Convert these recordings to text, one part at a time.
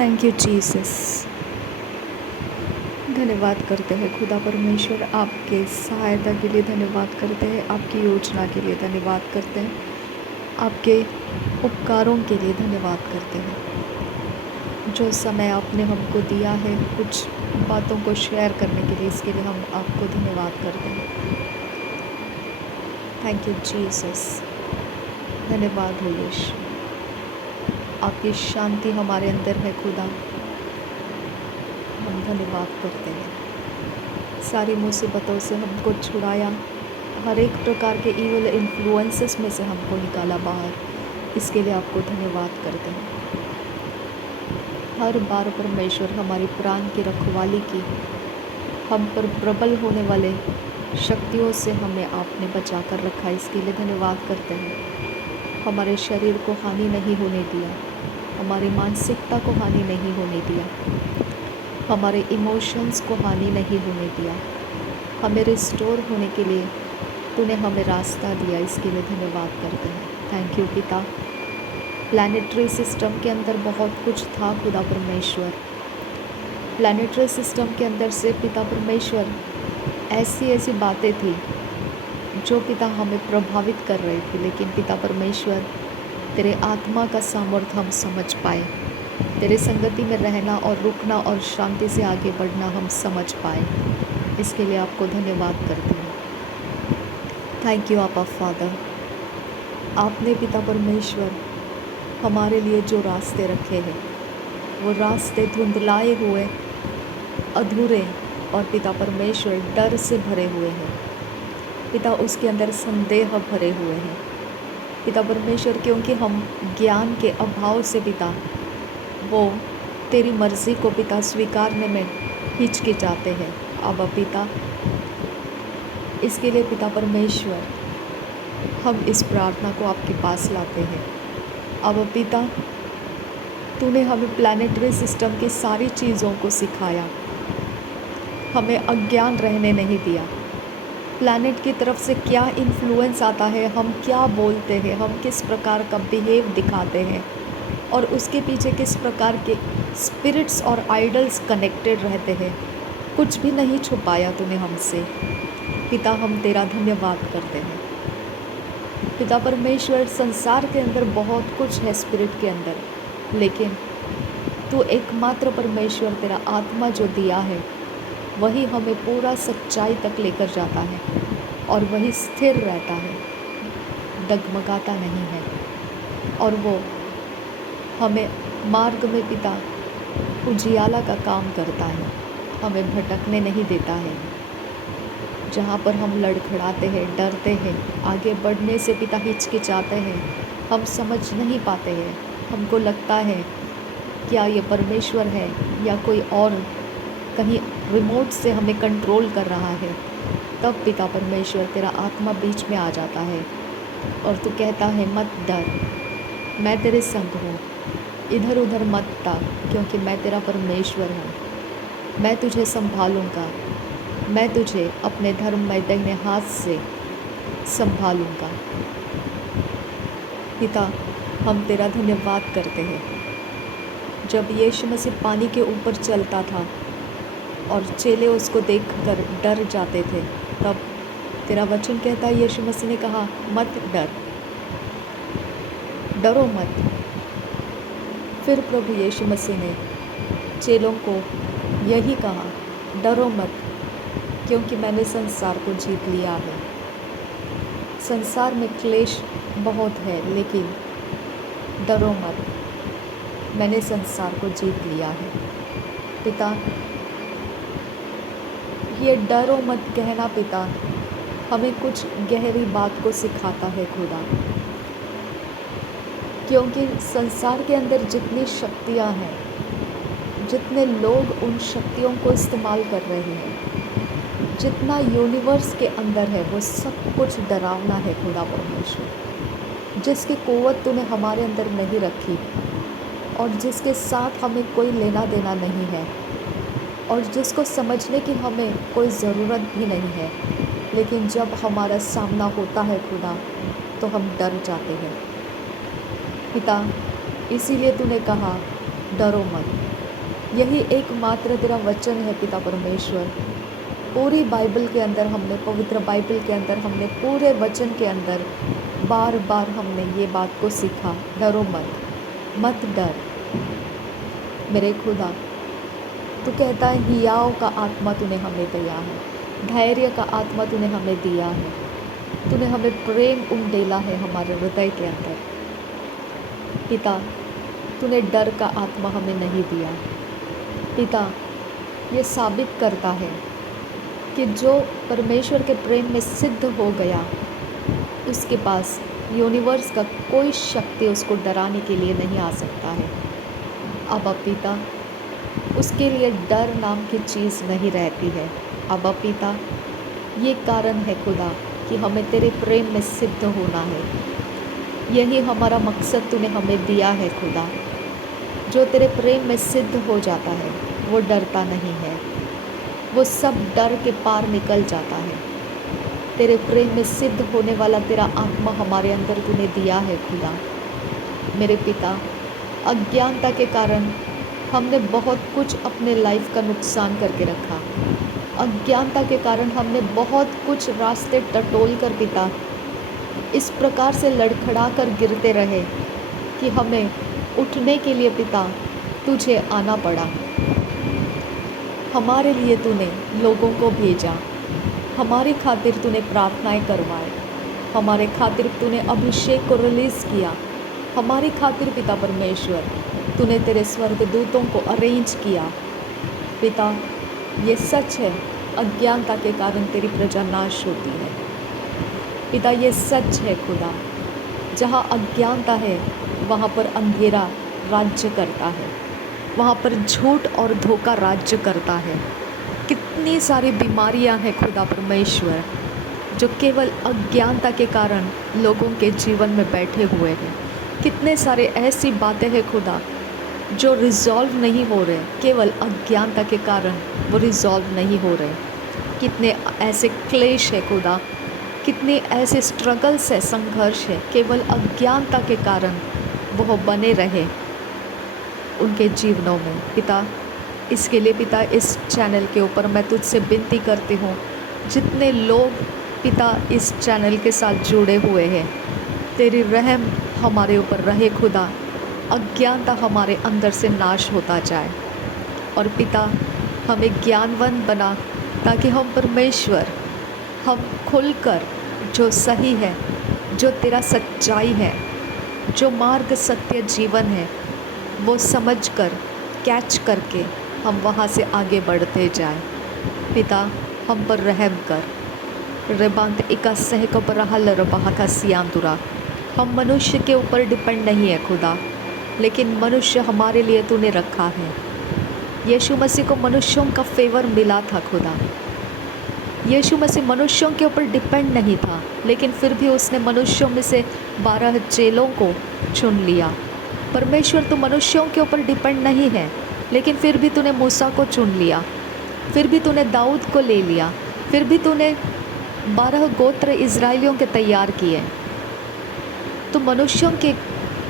Thank you Jesus. धन्यवाद करते हैं खुदा परमेश्वर, आपके सहायता के लिए धन्यवाद करते हैं, आपकी योजना के लिए धन्यवाद करते हैं, आपके उपकारों के लिए धन्यवाद करते हैं। जो समय आपने हमको दिया है कुछ बातों को शेयर करने के लिए, इसके लिए हम आपको धन्यवाद करते हैं। Thank you Jesus. धन्यवाद हो यीशु, आपकी शांति हमारे अंदर है खुदा, हम धन्यवाद करते हैं। सारी मुसीबतों से हमको छुड़ाया, हर एक प्रकार के ईवल इन्फ्लुएंसेस में से हमको निकाला बाहर, इसके लिए आपको धन्यवाद करते हैं। हर बार परमेश्वर हमारी प्राण की रखवाली की, हम पर प्रबल होने वाले शक्तियों से हमें आपने बचा कर रखा, इसके लिए धन्यवाद करते हैं। हमारे शरीर को हानि नहीं होने दिया, हमारी मानसिकता को हानि नहीं होने दिया, हमारे इमोशंस को हानि नहीं होने दिया, हमें रिस्टोर होने के लिए तूने हमें रास्ता दिया, इसके लिए धन्यवाद करते हैं। थैंक यू पिता। प्लानिटरी सिस्टम के अंदर बहुत कुछ था खुदा परमेश्वर, प्लानिटरी सिस्टम के अंदर से पिता परमेश्वर ऐसी ऐसी बातें थी जो पिता हमें प्रभावित कर रही थी, लेकिन पिता परमेश्वर तेरे आत्मा का सामर्थ्य हम समझ पाए, तेरे संगति में रहना और रुकना और शांति से आगे बढ़ना हम समझ पाए, इसके लिए आपको धन्यवाद करती हूँ। थैंक यू आपा फादर। आपने पिता परमेश्वर हमारे लिए जो रास्ते रखे हैं वो रास्ते धुंधलाए हुए, अधूरे और पिता परमेश्वर डर से भरे हुए हैं पिता, उसके अंदर संदेह भरे हुए हैं पिता परमेश्वर, क्योंकि हम ज्ञान के अभाव से पिता वो तेरी मर्ज़ी को पिता स्वीकारने में हिचकिचाते हैं। अब पिता इसके लिए पिता परमेश्वर हम इस प्रार्थना को आपके पास लाते हैं। अब पिता तूने हमें प्लानिटरी सिस्टम की सारी चीज़ों को सिखाया, हमें अज्ञान रहने नहीं दिया। प्लैनेट की तरफ से क्या इन्फ्लुएंस आता है, हम क्या बोलते हैं, हम किस प्रकार का बिहेव दिखाते हैं और उसके पीछे किस प्रकार के स्पिरिट्स और आइडल्स कनेक्टेड रहते हैं, कुछ भी नहीं छुपाया तूने हमसे पिता। हम तेरा धन्यवाद करते हैं पिता परमेश्वर। संसार के अंदर बहुत कुछ है स्पिरिट के अंदर, लेकिन तू एकमात्र परमेश्वर, तेरा आत्मा जो दिया है वही हमें पूरा सच्चाई तक लेकर जाता है और वही स्थिर रहता है, डगमगाता नहीं है, और वो हमें मार्ग में पिता उजियाला का काम करता है, हमें भटकने नहीं देता है। जहाँ पर हम लड़खड़ाते हैं, डरते हैं, आगे बढ़ने से पिता हिचकिचाते हैं, हम समझ नहीं पाते हैं, हमको लगता है क्या ये परमेश्वर है या कोई और कहीं रिमोट से हमें कंट्रोल कर रहा है, तब पिता परमेश्वर तेरा आत्मा बीच में आ जाता है और तू कहता है मत डर, मैं तेरे संग हूँ, इधर उधर मत ताक, क्योंकि मैं तेरा परमेश्वर हूँ, मैं तुझे संभालूँगा, मैं तुझे अपने धर्ममय दाहिने हाथ से संभालूँगा। पिता हम तेरा धन्यवाद करते हैं। जब यीशु मसीह पानी के ऊपर चलता था और चेले उसको देखकर डर जाते थे, तब तेरा वचन कहता है, यीशु मसीह ने कहा मत डर, डरो मत। फिर प्रभु यीशु मसीह ने चेलों को यही कहा, डरो मत, क्योंकि मैंने संसार को जीत लिया है। संसार में क्लेश बहुत है, लेकिन डरो मत, मैंने संसार को जीत लिया है। पिता ये डरो मत कहना पिता हमें कुछ गहरी बात को सिखाता है खुदा, क्योंकि संसार के अंदर जितनी शक्तियां हैं, जितने लोग उन शक्तियों को इस्तेमाल कर रहे हैं, जितना यूनिवर्स के अंदर है, वो सब कुछ डरावना है खुदा परमेश्वर, जिसकी कुव्वत तूने हमारे अंदर नहीं रखी और जिसके साथ हमें कोई लेना देना नहीं है और जिसको समझने की हमें कोई ज़रूरत भी नहीं है, लेकिन जब हमारा सामना होता है खुदा तो हम डर जाते हैं पिता। इसीलिए तूने कहा डरो मत, यही एकमात्र तेरा वचन है पिता परमेश्वर। पूरी बाइबल के अंदर हमने, पवित्र बाइबल के अंदर हमने, पूरे वचन के अंदर बार बार हमने ये बात को सीखा, डरो मत, मत डर मेरे खुदा। तू कहता है हियाव का आत्मा तूने हमें दिया है, धैर्य का आत्मा तूने हमें दिया है, तूने हमें प्रेम उंडेला है हमारे हृदय के अंदर। पिता, तूने डर का आत्मा हमें नहीं दिया। पिता, ये साबित करता है कि जो परमेश्वर के प्रेम में सिद्ध हो गया, उसके पास यूनिवर्स का कोई शक्ति उसको डराने के लिए नहीं आ सकता है। अब पिता, उसके लिए डर नाम की चीज़ नहीं रहती है। अब पिता, ये कारण है खुदा कि हमें तेरे प्रेम में सिद्ध होना है। यही हमारा मकसद तूने हमें दिया है खुदा। जो तेरे प्रेम में सिद्ध हो जाता है वो डरता नहीं है, वो सब डर के पार निकल जाता है। तेरे प्रेम में सिद्ध होने वाला तेरा आत्मा हमारे अंदर तूने दिया है खुदा। मेरे पिता, अज्ञानता के कारण हमने बहुत कुछ अपने लाइफ का नुकसान करके रखा। अज्ञानता के कारण हमने बहुत कुछ रास्ते टटोल कर पिता इस प्रकार से लड़खड़ा कर गिरते रहे कि हमें उठने के लिए पिता तुझे आना पड़ा। हमारे लिए तूने लोगों को भेजा, हमारी खातिर तूने प्रार्थनाएं करवाए, हमारे खातिर तूने अभिषेक को रिलीज़ किया, हमारी खातिर पिता परमेश्वर तूने तेरे स्वर्गदूतों को अरेंज किया। पिता, ये सच है, अज्ञानता के कारण तेरी प्रजा नाश होती है। पिता, ये सच है खुदा, जहाँ अज्ञानता है वहाँ पर अंधेरा राज्य करता है, वहाँ पर झूठ और धोखा राज्य करता है। कितनी सारी बीमारियाँ हैं खुदा परमेश्वर, जो केवल अज्ञानता के कारण लोगों के जीवन में बैठे हुए हैं। कितने सारे ऐसी बातें हैं खुदा जो रिज़ॉल्व नहीं हो रहे, केवल अज्ञानता के कारण वो रिज़ॉल्व नहीं हो रहे। कितने ऐसे क्लेश है खुदा, कितने ऐसे स्ट्रगल्स है, संघर्ष है, केवल अज्ञानता के कारण वो बने रहे उनके जीवनों में। पिता, इसके लिए पिता इस चैनल के ऊपर मैं तुझसे विनती करती हूँ, जितने लोग पिता इस चैनल के साथ जुड़े हुए हैं, तेरी रहम हमारे ऊपर रहे खुदा। अज्ञानता हमारे अंदर से नाश होता जाए और पिता हमें ज्ञानवान बना, ताकि हम परमेश्वर, हम खुलकर जो सही है, जो तेरा सच्चाई है, जो मार्ग सत्य जीवन है, वो समझकर कैच करके हम वहाँ से आगे बढ़ते जाएं। पिता, हम पर रहम कर। रेबांत इका सहक पर हल रबा का सियांदुरा। हम मनुष्य के ऊपर डिपेंड नहीं है खुदा, लेकिन मनुष्य हमारे लिए तूने रखा है। यीशु मसीह को मनुष्यों का फेवर मिला था खुदा। यीशु मसीह मनुष्यों के ऊपर डिपेंड नहीं था, लेकिन फिर भी उसने मनुष्यों में से 12 चेलों को चुन लिया। परमेश्वर, तू मनुष्यों के ऊपर डिपेंड नहीं है, लेकिन फिर भी तूने मूसा को चुन लिया, फिर भी तूने दाऊद को ले लिया, फिर भी तूने 12 गोत्र इज़राइलियों के तैयार किए। तो मनुष्यों के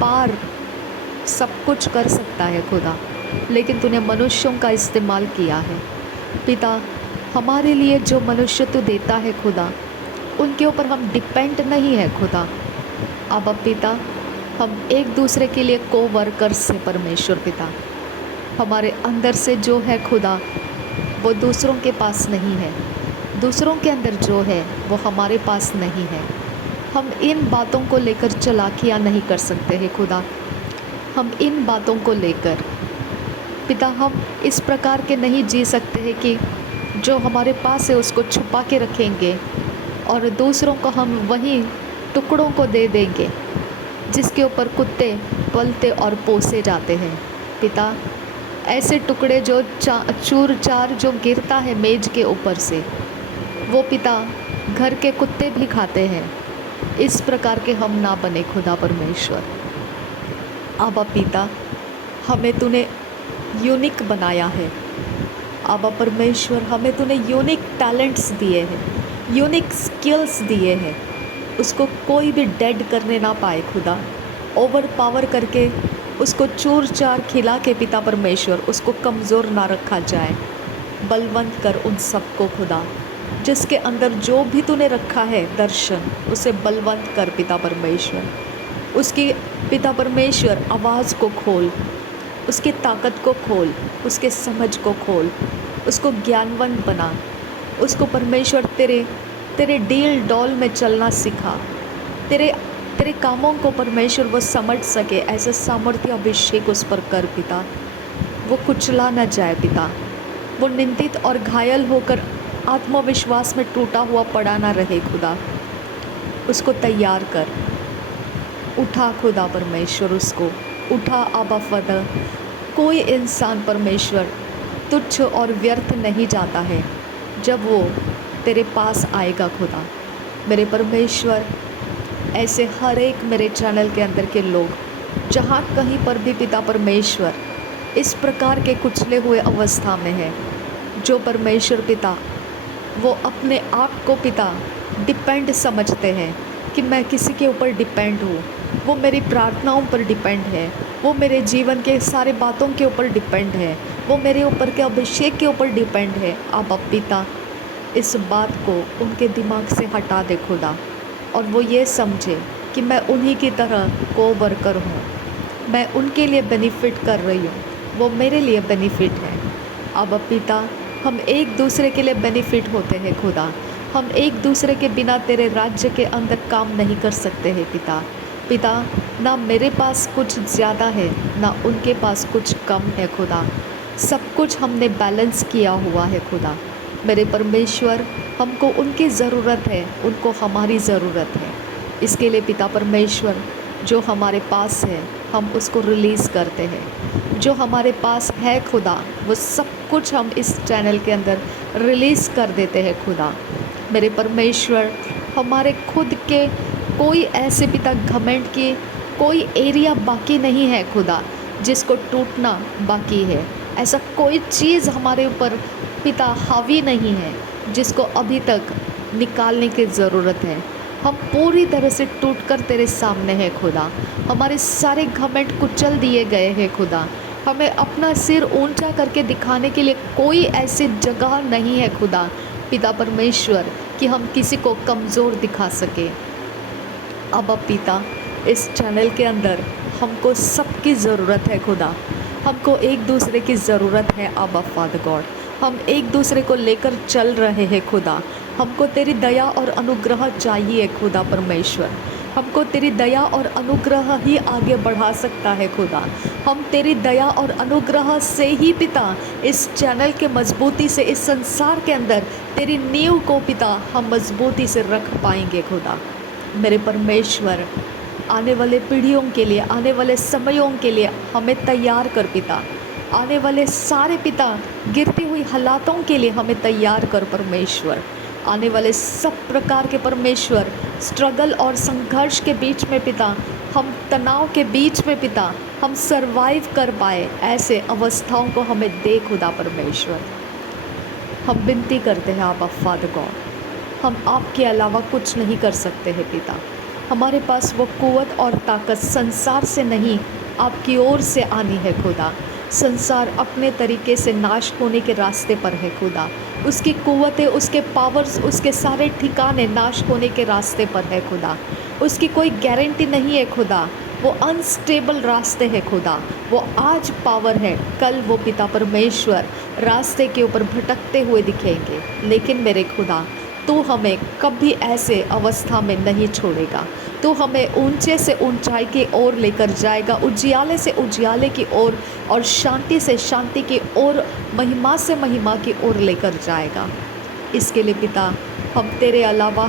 पार सब कुछ कर सकता है खुदा, लेकिन तूने मनुष्यों का इस्तेमाल किया है। पिता, हमारे लिए जो मनुष्य तू देता है खुदा, उनके ऊपर हम डिपेंड नहीं है खुदा। अब पिता, हम एक दूसरे के लिए को वर्कर्स हैं परमेश्वर पिता। हमारे अंदर से जो है खुदा, वो दूसरों के पास नहीं है। दूसरों के अंदर जो है वो हमारे पास नहीं है। हम इन बातों को लेकर चालाकियाँ नहीं कर सकते हैं खुदा। हम इन बातों को लेकर पिता, हम इस प्रकार के नहीं जी सकते हैं कि जो हमारे पास है उसको छुपा के रखेंगे और दूसरों को हम वही टुकड़ों को दे देंगे जिसके ऊपर कुत्ते पलते और पोसे जाते हैं। पिता, ऐसे टुकड़े जो चूर चार जो गिरता है मेज के ऊपर से, वो पिता घर के कुत्ते भी खाते हैं। इस प्रकार के हम ना बने खुदा परमेश्वर। आबा पिता, हमें तूने यूनिक बनाया है। आबा परमेश्वर, हमें तूने यूनिक टैलेंट्स दिए हैं, यूनिक स्किल्स दिए हैं। उसको कोई भी डेड करने ना पाए खुदा, ओवर पावर करके उसको चूर चार खिला के पिता परमेश्वर उसको कमज़ोर ना रखा जाए। बलवंत कर उन सबको खुदा, जिसके अंदर जो भी तूने रखा है दर्शन, उसे बलवंत कर पिता परमेश्वर। उसकी पिता परमेश्वर आवाज़ को खोल, उसकी ताकत को खोल, उसके समझ को खोल, उसको ज्ञानवंत बना, उसको परमेश्वर तेरे तेरे डील डॉल में चलना सिखा, तेरे तेरे कामों को परमेश्वर वो समझ सके, ऐसा सामर्थ्य अभिषेक उस पर कर पिता। वो कुचला न जाए पिता, वो निंदित और घायल होकर आत्मविश्वास में टूटा हुआ पड़ा ना रहे खुदा। उसको तैयार कर, उठा खुदा परमेश्वर, उसको उठा आबा फदा। कोई इंसान परमेश्वर तुच्छ और व्यर्थ नहीं जाता है जब वो तेरे पास आएगा खुदा। मेरे परमेश्वर, ऐसे हर एक मेरे चैनल के अंदर के लोग जहाँ कहीं पर भी पिता परमेश्वर इस प्रकार के कुचले हुए अवस्था में है, जो परमेश्वर पिता वो अपने आप को पिता डिपेंड समझते हैं कि मैं किसी के ऊपर डिपेंड हूँ, वो मेरी प्रार्थनाओं पर डिपेंड है, वो मेरे जीवन के सारे बातों के ऊपर डिपेंड है, वो मेरे ऊपर के अभिषेक के ऊपर डिपेंड है। अब पिता इस बात को उनके दिमाग से हटा दे खुदा, और वो ये समझे कि मैं उन्हीं की तरह को वर्कर हूँ, मैं उनके लिए बेनिफिट कर रही हूँ, वो मेरे लिए बेनिफिट है। अब पिता हम एक दूसरे के लिए बेनिफिट होते हैं खुदा, हम एक दूसरे के बिना तेरे राज्य के अंदर काम नहीं कर सकते हैं पिता। पिता, ना मेरे पास कुछ ज़्यादा है ना उनके पास कुछ कम है खुदा, सब कुछ हमने बैलेंस किया हुआ है खुदा। मेरे परमेश्वर, हमको उनकी ज़रूरत है, उनको हमारी ज़रूरत है। इसके लिए पिता परमेश्वर, जो हमारे पास है हम उसको रिलीज़ करते हैं, जो हमारे पास है खुदा वो सब कुछ हम इस चैनल के अंदर रिलीज़ कर देते हैं खुदा। मेरे परमेश्वर, हमारे खुद के कोई ऐसे पिता घमंड की कोई एरिया बाकी नहीं है खुदा जिसको टूटना बाकी है। ऐसा कोई चीज़ हमारे ऊपर पिता हावी नहीं है जिसको अभी तक निकालने की ज़रूरत है। हम पूरी तरह से टूटकर तेरे सामने हैं खुदा, हमारे सारे घमंड कुचल दिए गए हैं खुदा। हमें अपना सिर ऊंचा करके दिखाने के लिए कोई ऐसी जगह नहीं है खुदा पिता परमेश्वर कि हम किसी को कमज़ोर दिखा सके। अब पिता, इस चैनल के अंदर हमको सबकी ज़रूरत है खुदा, हमको एक दूसरे की ज़रूरत है। अब फादर गॉड, हम एक दूसरे को लेकर चल रहे हैं खुदा, हमको तेरी दया और अनुग्रह चाहिए खुदा परमेश्वर, हमको तेरी दया और अनुग्रह ही आगे बढ़ा सकता है खुदा। हम तेरी दया और अनुग्रह से ही पिता इस चैनल के मजबूती से इस संसार के अंदर तेरी नींव को पिता हम मजबूती से रख पाएंगे खुदा। मेरे परमेश्वर, आने वाले पीढ़ियों के लिए, आने वाले समयों के लिए हमें तैयार कर पिता, आने वाले सारे पिता गिरती हुई हालातों के लिए हमें तैयार कर परमेश्वर, आने वाले सब प्रकार के परमेश्वर स्ट्रगल और संघर्ष के बीच में पिता, हम तनाव के बीच में पिता हम सरवाइव कर पाए, ऐसे अवस्थाओं को हमें दे खुदा परमेश्वर। हम विनती करते हैं आप फादर गॉड, हम आपके अलावा कुछ नहीं कर सकते हैं पिता। हमारे पास वो कुव्वत और ताकत संसार से नहीं आपकी ओर से आनी है खुदा। संसार अपने तरीके से नाश होने के रास्ते पर है खुदा, उसकी कुव्वतें, उसके पावर्स, उसके सारे ठिकाने नाश होने के रास्ते पर है खुदा। उसकी कोई गारंटी नहीं है खुदा, वो अनस्टेबल रास्ते है खुदा। वो आज पावर है, कल वो पिता परमेश्वर रास्ते के ऊपर भटकते हुए दिखेंगे, लेकिन मेरे खुदा तू हमें कभी ऐसे अवस्था में नहीं छोड़ेगा। तू हमें ऊंचे से ऊंचाई की ओर लेकर जाएगा, उजियाले से उजियाले की ओर और शांति से शांति की ओर, महिमा से महिमा की ओर लेकर जाएगा। इसके लिए पिता हम तेरे अलावा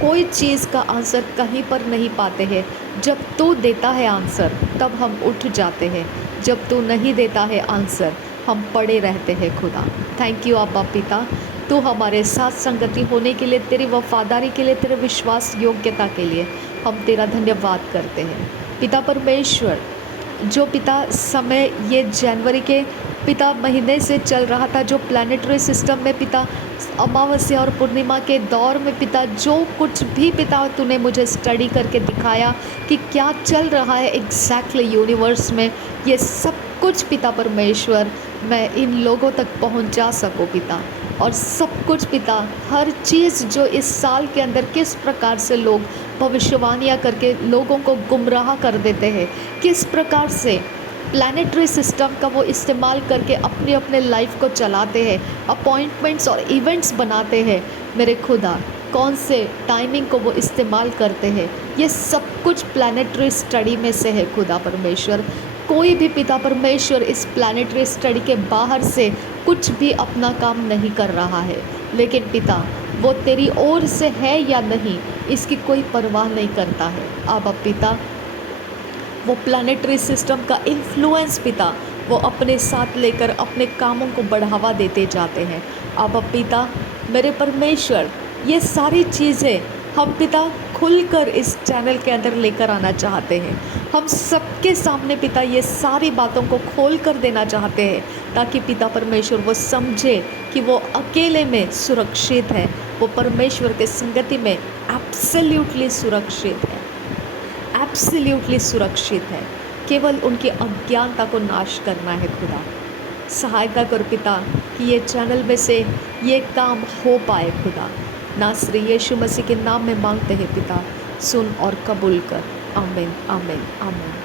कोई चीज़ का आंसर कहीं पर नहीं पाते हैं। जब तू देता है आंसर तब हम उठ जाते हैं, जब तू नहीं देता है आंसर हम पड़े रहते हैं खुदा। थैंक यू आबा पिता, तू हमारे साथ संगति होने के लिए, तेरी वफादारी के लिए, तेरे विश्वास योग्यता के लिए हम तेरा धन्यवाद करते हैं पिता परमेश्वर। जो पिता समय ये जनवरी के पिता महीने से चल रहा था, जो प्लानिटरी सिस्टम में पिता अमावस्या और पूर्णिमा के दौर में पिता जो कुछ भी पिता तूने मुझे स्टडी करके दिखाया कि क्या चल रहा है एग्जैक्टली यूनिवर्स में, ये सब कुछ पिता परमेश्वर मैं इन लोगों तक पहुंचा सकूं पिता। और सब कुछ पिता, हर चीज़ जो इस साल के अंदर किस प्रकार से लोग भविष्यवाणियाँ करके लोगों को गुमराह कर देते हैं, किस प्रकार से प्लानिटरी सिस्टम का वो इस्तेमाल करके अपने अपने लाइफ को चलाते हैं, अपॉइंटमेंट्स और इवेंट्स बनाते हैं मेरे खुदा, कौन से टाइमिंग को वो इस्तेमाल करते हैं, ये सब कुछ प्लानिटरी स्टडी में से है खुदा परमेश्वर। कोई भी पिता परमेश्वर इस प्लानिटरी स्टडी के बाहर से कुछ भी अपना काम नहीं कर रहा है, लेकिन पिता वो तेरी ओर से है या नहीं इसकी कोई परवाह नहीं करता है। अब पिता वो प्लानिटरी सिस्टम का इन्फ्लुएंस पिता वो अपने साथ लेकर अपने कामों को बढ़ावा देते जाते हैं। अब पिता मेरे परमेश्वर, ये सारी चीज़ें हम पिता खुलकर इस चैनल के अंदर लेकर आना चाहते हैं। हम सबके सामने पिता ये सारी बातों को खोल कर देना चाहते हैं, ताकि पिता परमेश्वर वो समझे कि वो अकेले में सुरक्षित है, वो परमेश्वर के संगति में एब्सोल्युटली सुरक्षित है, एब्सोल्युटली सुरक्षित है। केवल उनकी अज्ञानता को नाश करना है खुदा। सहायता कर पिता कि ये चैनल में से ये काम हो पाए खुदा। नासरी यीशु मसीह के नाम में मांगते हैं पिता, सुन और कबूल कर। आमीन, आमीन, आमीन।